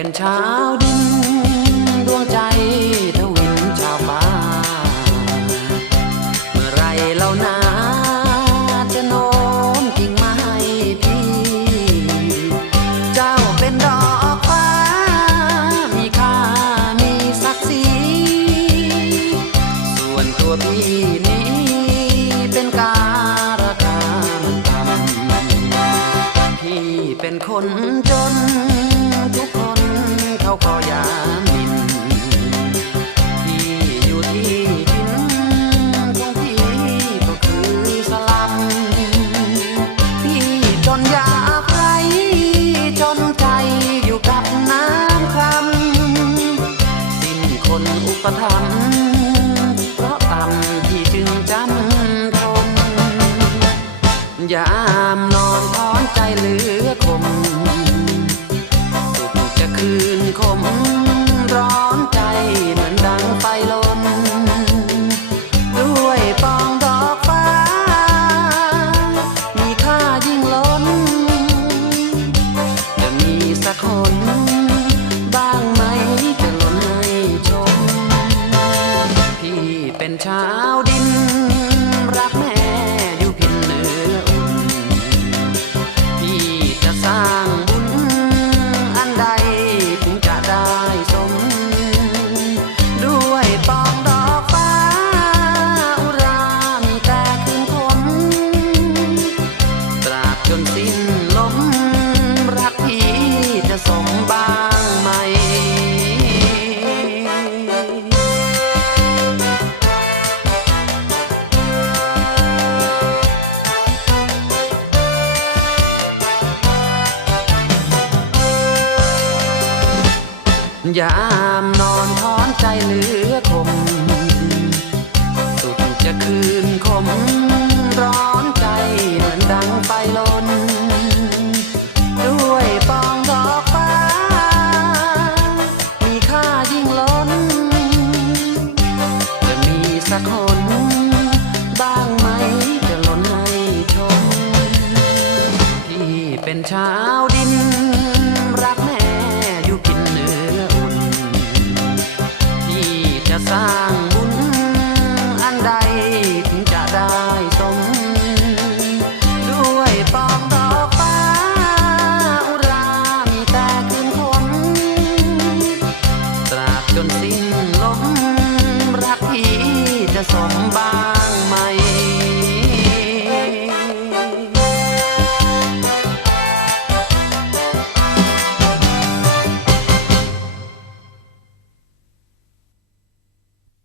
เป็นชาวดิน ดวงใจทวินชาวฟ้า เมื่อไรเล่านาจะโน้มกิ่งไม้พี่ เจ้าเป็นดอกฟ้า มีค่ามีศักดิ์ศรี ส่วนตัวพี่นี้เป็นการาคามันต่ำพี่เป็นคนจนามนอนถอนใจเหลือคมสุดจะคืนคม จนสิ้นลมรักพี่จะสมบ้างไหมยามนอนถอนใจเหลือคม สุดจะคืนคม เป็นชาวดิน